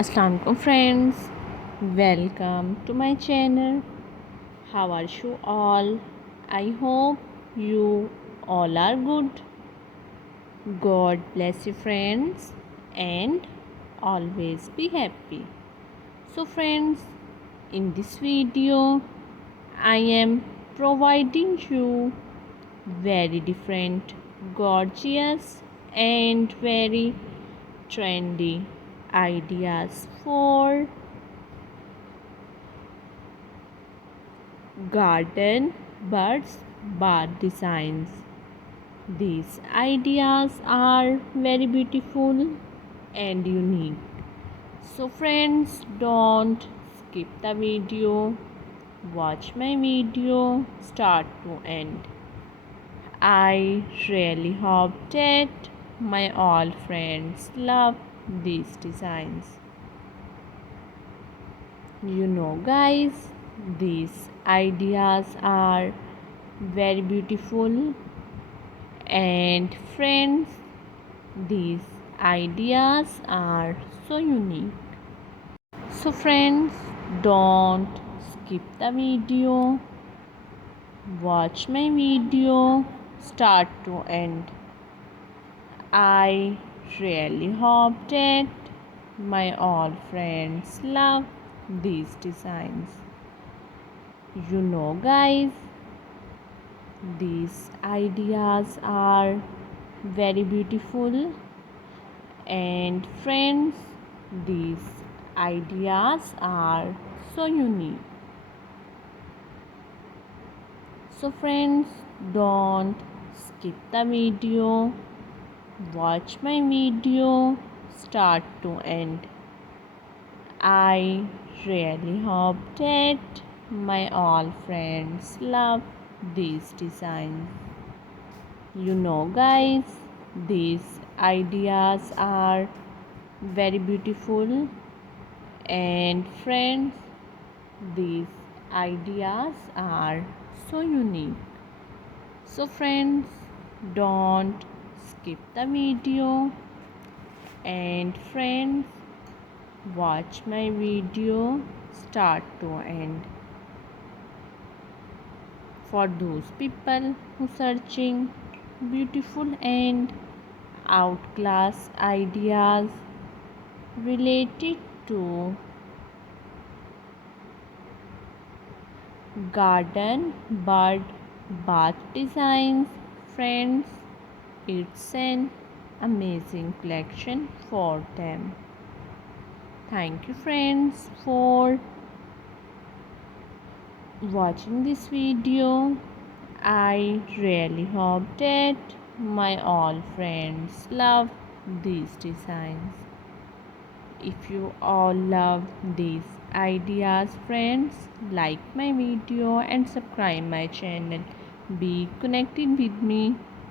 Assalamualaikum friends, welcome to my channel. How are you all? I hope you all are good. God bless you friends and always be happy. So friends, in this video I am providing you very different, gorgeous and very trendy ideas for garden birds bar designs. These ideas are very beautiful and unique. So friends, don't skip the video. Watch my video start to end. I really hope that my all friends love these designs. Guys, these ideas are very beautiful, and friends, these ideas are so unique. So friends, don't skip the video. Watch my video start to end. I really hope that my all friends love these designs. Guys, these ideas are very beautiful, and friends, these ideas are so unique. So friends, don't skip the video. Watch my video start to end. I really hope that my all friends love these designs. Guys, these ideas are very beautiful, and friends, these ideas are so unique. So friends, don't skip the video, and friends, watch my video start to end. For those people who searching beautiful and outclass ideas related to garden bird bath designs, friends, it's an amazing collection for them. Thank you friends for watching this video. I really hope that my all friends love these designs. If you all love these ideas, friends, like my video and subscribe my channel. Be connected with me.